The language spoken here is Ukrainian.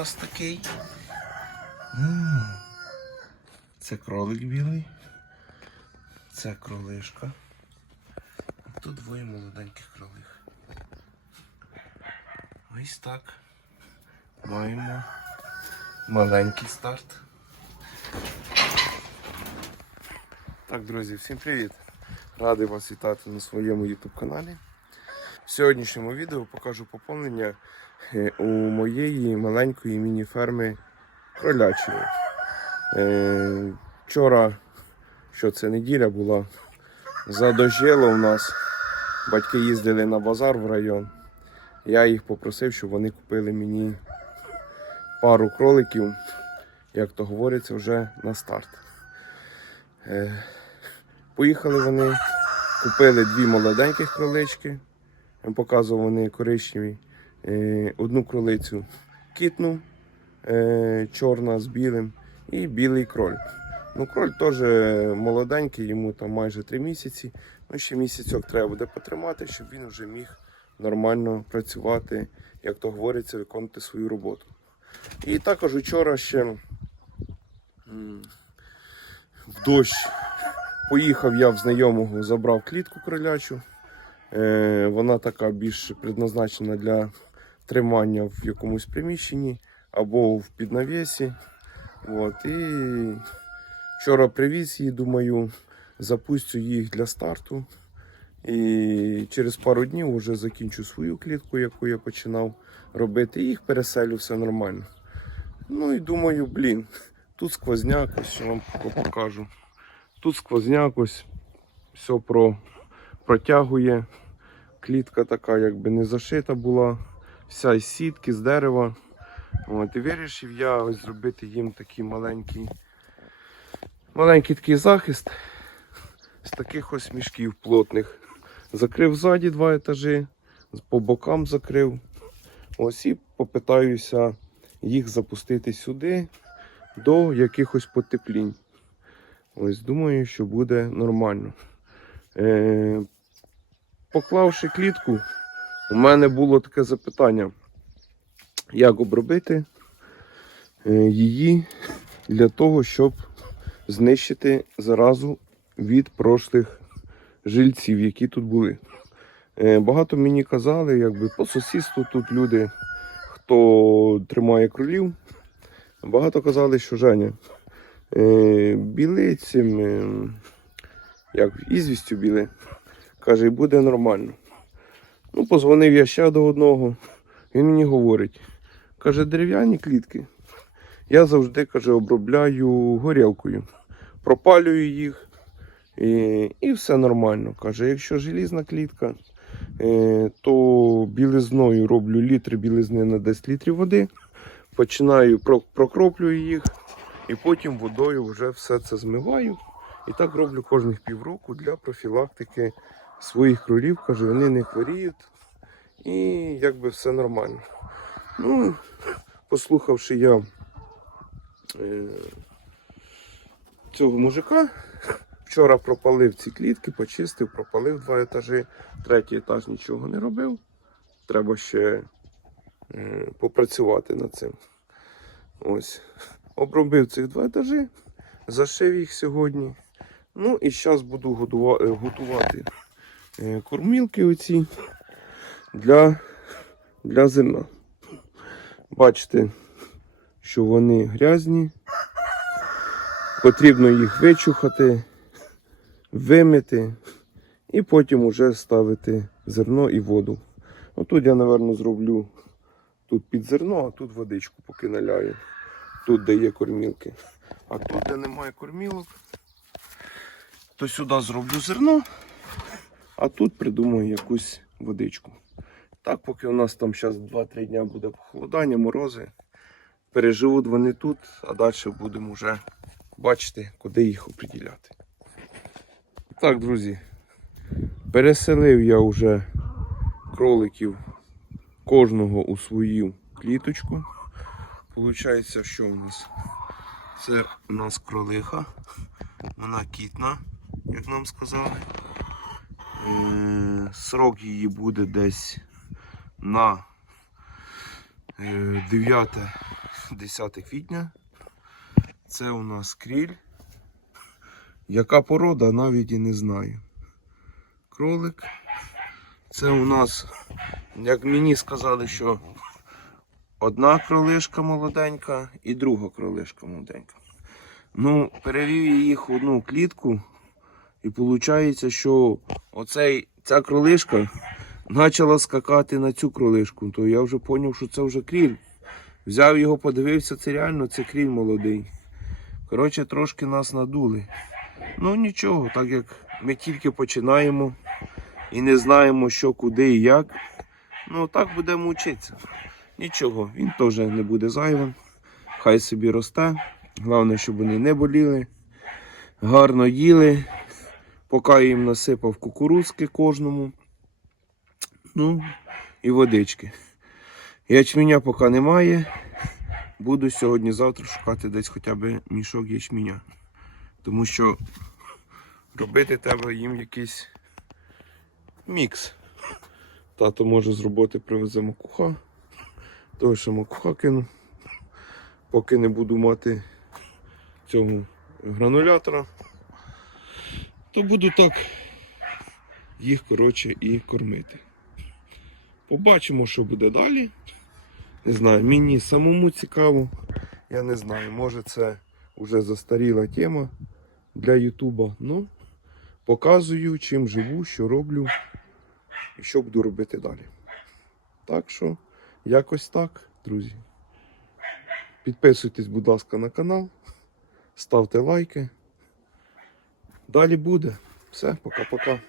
нас такий. Це кролик білий. Це кролишка. Тут двоє молоденьких кролих. Ось так. Маємо маленький старт. Так, друзі, всім привіт! Радий вас вітати на своєму YouTube каналі. Сьогоднішньому відео покажу поповнення е, у моєї маленької міні-ферми кролячої. Е, Вчора, що це неділя була, задожило в нас. Батьки їздили на базар в район. Я їх попросив, щоб вони купили мені пару кроликів, як то говориться, вже на старт. Е, Поїхали вони, купили дві молоденьких кролички. Показував вони коричневі. Е, Одну кролицю китну, е, чорна з білим, і білий кроль. Ну, кроль теж молоденький, йому там майже три місяці. Ну, ще місяцьок треба буде потримати, щоб він вже міг нормально працювати, як то говориться, виконувати свою роботу. І також вчора ще в дощ поїхав я в знайомого, забрав клітку кролячу. Е, вона така більш предназначена для тримання в якомусь приміщенні або в піднавісі. От, і вчора привіз її, думаю, запустю їх для старту. І через пару днів вже закінчу свою клітку, яку я починав робити, і їх переселю все нормально. Ну і думаю, блін, тут сквозняк, ось що вам покажу. Тут сквозняк ось все про, протягує. Клітка така, якби не зашита була, вся із сітки, з дерева. От, і вирішив я ось зробити їм такий маленький, маленький такий захист з таких ось мішків плотних. Закрив ззаді два етажі, по бокам закрив. Ось і попитаюся їх запустити сюди до якихось потеплінь. Ось думаю, що буде нормально. Е, поклавши клітку, у мене було таке запитання, як обробити е, її для того, щоб знищити заразу від прошлих жильців, які тут були. Е, багато мені казали, якби по сусідству тут люди, хто тримає кролів, багато казали, що Женя. Е, біли цим, е, як ізвістю біли. Каже, і буде нормально. Ну, позвонив я ще до одного. Він мені говорить, каже, дерев'яні клітки. Я завжди каже, обробляю горілкою. Пропалюю їх і, і все нормально. Каже, якщо желізна клітка, е, то білизною роблю літр білизни на 10 літрів води. Починаю прокроплюю їх. І потім водою вже все це змиваю. І так роблю кожних півроку для профілактики своїх кролів. Кажу, вони не хворіють. І якби все нормально. Ну, послухавши я е, цього мужика, вчора пропалив ці клітки, почистив, пропалив два етажі. Третій етаж нічого не робив. Треба ще е, попрацювати над цим. Ось обробив цих два етажі, зашив їх сьогодні. Ну і зараз буду е, готувати кормілки оці для, для зерна. Бачите, що вони грязні. Потрібно їх вичухати, вимити і потім уже ставити зерно і воду. Отут я, напевно, зроблю тут під зерно, а тут водичку поки наляю тут, де є кормілки. А тут, де немає кормілок, то сюди зроблю зерно, а тут придумаю якусь водичку. Так, поки у нас там зараз 2-3 дня буде похолодання, морози. Переживуть вони тут, а далі будемо вже бачити, куди їх оприділяти. Так, друзі, переселив я вже кроликів кожного у свою кліточку. Получається, що у нас? Це у нас кролиха. Вона кітна, як нам сказали. Е, Срок її буде десь на е, 9 10 квітня. Це у нас кріль. Яка порода, навіть і не знаю. Кролик. Це у нас, як мені сказали, що одна кролишка молоденька і друга кролишка молоденька. Ну, перевів я їх в одну клітку, і виходить, що оцей, ця кролишка почала скакати на цю кролишку. То я вже зрозумів, що це вже кріль. Взяв його, подивився, це реально це кріль молодий. Коротше, трошки нас надули. Ну нічого, так як ми тільки починаємо і не знаємо, що, куди і як. Ну так будемо вчитися. Нічого, він теж не буде зайвим. Хай собі росте. Головне, щоб вони не боліли, гарно їли. Поки я їм насипав кукурузки кожному. Ну, і водички. Ячменя поки немає. Буду сьогодні-завтра шукати десь хоча б мішок ячменя. Тому що робити треба їм якийсь мікс. Тато може зробити, привезе макуха. Того, що макуха кину. Поки не буду мати цього гранулятора, то буду так їх коротше і кормити. Побачимо, що буде далі. Не знаю, мені самому цікаво. Я не знаю, може це вже застаріла тема для Ютуба. Ну, показую, чим живу, що роблю і що буду робити далі. Так що, якось так, друзі. Підписуйтесь, будь ласка, на канал, ставте лайки. Далі буде. Все, пока-пока.